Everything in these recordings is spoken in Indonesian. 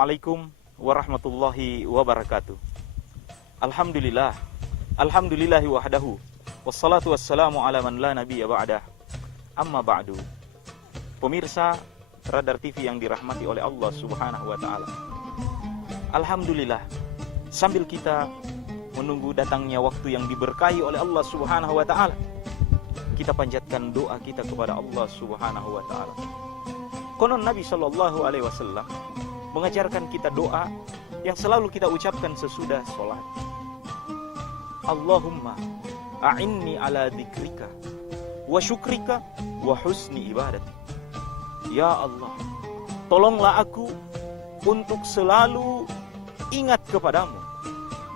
Assalamualaikum warahmatullahi wabarakatuh. Alhamdulillah, alhamdulillahi wahdahu, wassalatu wassalamu ala man la nabiyya ba'dah. Amma ba'du. Pemirsa Radar TV yang dirahmati oleh Allah Subhanahu wa taala. Alhamdulillah, sambil kita menunggu datangnya waktu yang diberkahi oleh Allah Subhanahu wa taala, kita panjatkan doa kita kepada Allah Subhanahu wa taala. Konon Nabi sallallahu alaihi wasallam mengajarkan kita doa yang selalu kita ucapkan sesudah sholat. Allahumma a'inni ala dzikrika wa syukrika wa husni ibadati. Ya Allah, tolonglah aku untuk selalu ingat kepadamu.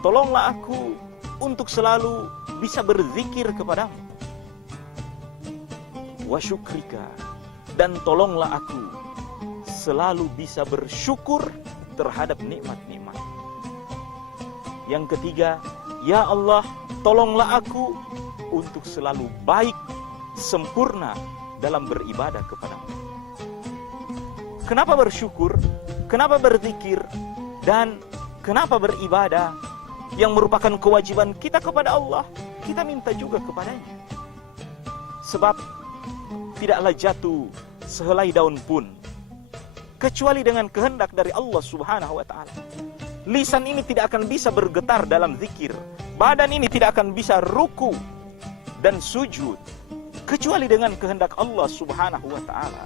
Tolonglah aku untuk selalu bisa berzikir kepadamu. Wa syukrika, dan tolonglah aku selalu bisa bersyukur terhadap nikmat-nikmat. Yang ketiga, ya Allah, tolonglah aku untuk selalu baik, sempurna dalam beribadah kepadamu. Kenapa bersyukur? Kenapa berzikir? Dan kenapa beribadah yang merupakan kewajiban kita kepada Allah? Kita minta juga kepadanya. Sebab tidaklah jatuh sehelai daun pun kecuali dengan kehendak dari Allah Subhanahu wa taala. Lisan ini tidak akan bisa bergetar dalam zikir. Badan ini tidak akan bisa ruku dan sujud kecuali dengan kehendak Allah Subhanahu wa taala.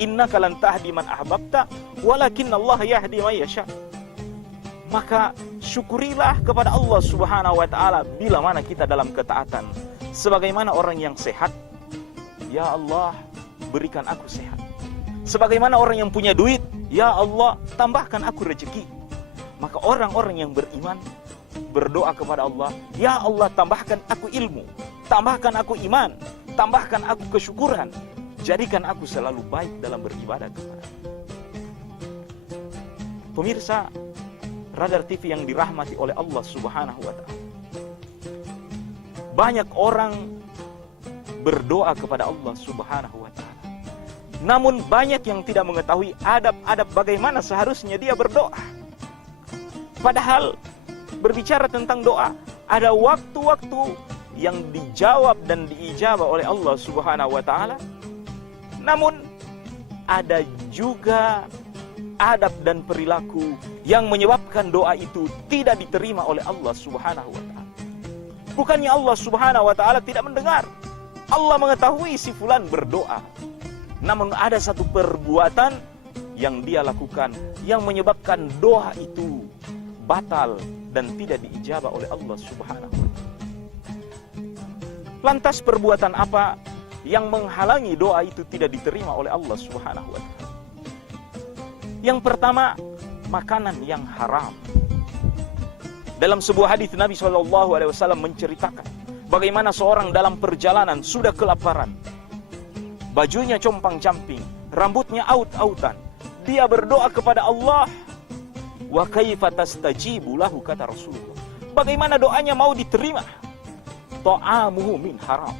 Innaka lan tahdi man ahbabta walakin Allah yahdi man yasha. Maka syukurilah kepada Allah Subhanahu wa taala bila mana kita dalam ketaatan. Sebagaimana orang yang sehat, ya Allah, berikan aku sehat. Sebagaimana orang yang punya duit, ya Allah, tambahkan aku rezeki. Maka orang-orang yang beriman berdoa kepada Allah, ya Allah, tambahkan aku ilmu, tambahkan aku iman, tambahkan aku kesyukuran, jadikan aku selalu baik dalam beribadah kepada-Mu. Pemirsa Radar TV yang dirahmati oleh Allah Subhanahu wa taala, banyak orang berdoa kepada Allah Subhanahu wa taala. Namun banyak yang tidak mengetahui adab-adab bagaimana seharusnya dia berdoa. Padahal berbicara tentang doa, ada waktu-waktu yang dijawab dan diijabah oleh Allah Subhanahu wa taala. Namun ada juga adab dan perilaku yang menyebabkan doa itu tidak diterima oleh Allah Subhanahu wa taala. Bukannya Allah Subhanahu wa taala tidak mendengar. Allah mengetahui si fulan berdoa. Namun ada satu perbuatan yang dia lakukan yang menyebabkan doa itu batal dan tidak diijabah oleh Allah Subhanahu wa taala. Lantas perbuatan apa yang menghalangi doa itu tidak diterima oleh Allah Subhanahu wa taala? Yang pertama, makanan yang haram. Dalam sebuah hadis Nabi SAW menceritakan bagaimana seorang dalam perjalanan sudah kelaparan, bajunya compang-camping, rambutnya aut-autan. Dia berdoa kepada Allah. Wa kaifa tastajibu lahu, kata Rasulullah. Bagaimana doanya mau diterima? Ta'amuhu min haram,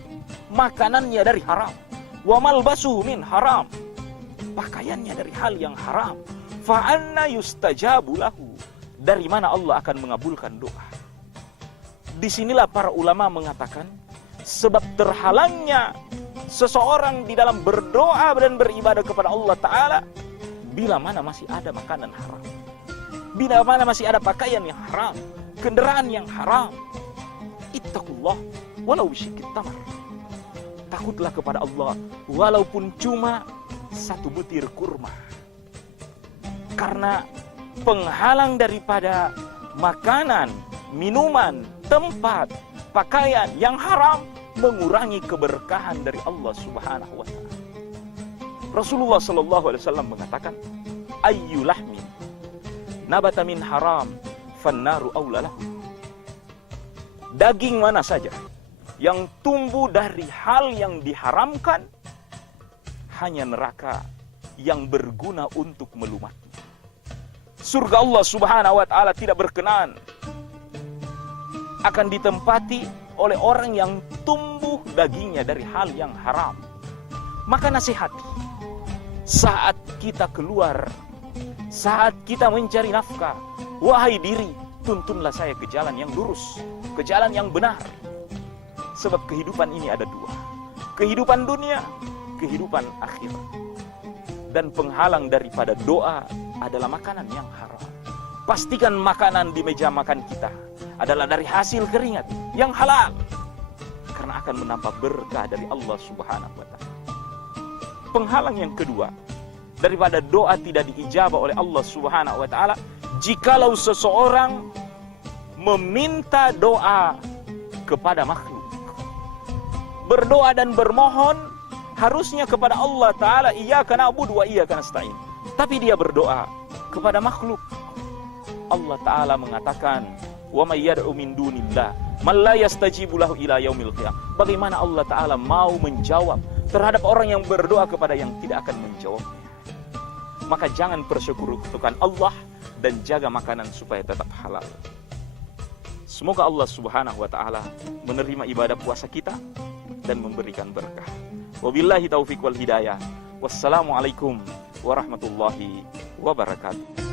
makanannya dari haram. Wa malbasuhu min haram, pakaiannya dari hal yang haram. Fa anna yustajabu lahu, dari mana Allah akan mengabulkan doa? Disinilah para ulama mengatakan sebab terhalangnya seseorang di dalam berdoa dan beribadah kepada Allah Ta'ala bila mana masih ada makanan haram, bila mana masih ada pakaian yang haram, kendaraan yang haram. Ittaqullah walau bisyikit tamar. Takutlah kepada Allah walaupun cuma satu butir kurma. Karena penghalang daripada makanan, minuman, tempat, pakaian yang haram mengurangi keberkahan dari Allah Subhanahu wa taala. Rasulullah sallallahu alaihi wasallam mengatakan, "Ayyu lahmin nabata min haram fannaru aula lahu." Daging mana saja yang tumbuh dari hal yang diharamkan, hanya neraka yang berguna untuk melumatnya. Surga Allah Subhanahu wa taala tidak berkenan akan ditempati oleh orang yang tumbuh dagingnya dari hal yang haram. Maka nasihati, saat kita keluar Saat kita mencari nafkah, wahai diri, tuntunlah saya ke jalan yang lurus, ke jalan yang benar. Sebab kehidupan ini ada dua, kehidupan dunia, kehidupan akhirat. Dan penghalang daripada doa adalah makanan yang haram. Pastikan makanan di meja makan kita adalah dari hasil keringat yang halal, karena akan menambah berkah dari Allah Subhanahu wa Ta'ala. Penghalang yang kedua daripada doa tidak diijabah oleh Allah Subhanahu wa Ta'ala, jikalau seseorang meminta doa kepada makhluk. Berdoa dan bermohon harusnya kepada Allah Ta'ala, iyyaka na'budu wa iyyaka nasta'in. Tapi dia berdoa kepada makhluk. Allah Ta'ala mengatakan, wa may yad'u min dunillah man la yastajibu lahu ila yaumil qiyamah. Bagaimana Allah Ta'ala mau menjawab terhadap orang yang berdoa kepada yang tidak akan menjawabnya? Maka jangan persekutukan Allah dan jaga makanan supaya tetap halal. Semoga Allah Subhanahu wa Ta'ala menerima ibadah puasa kita dan memberikan berkah. Wabillahi taufiq wal hidayah. Wassalamualaikum warahmatullahi wabarakatuh.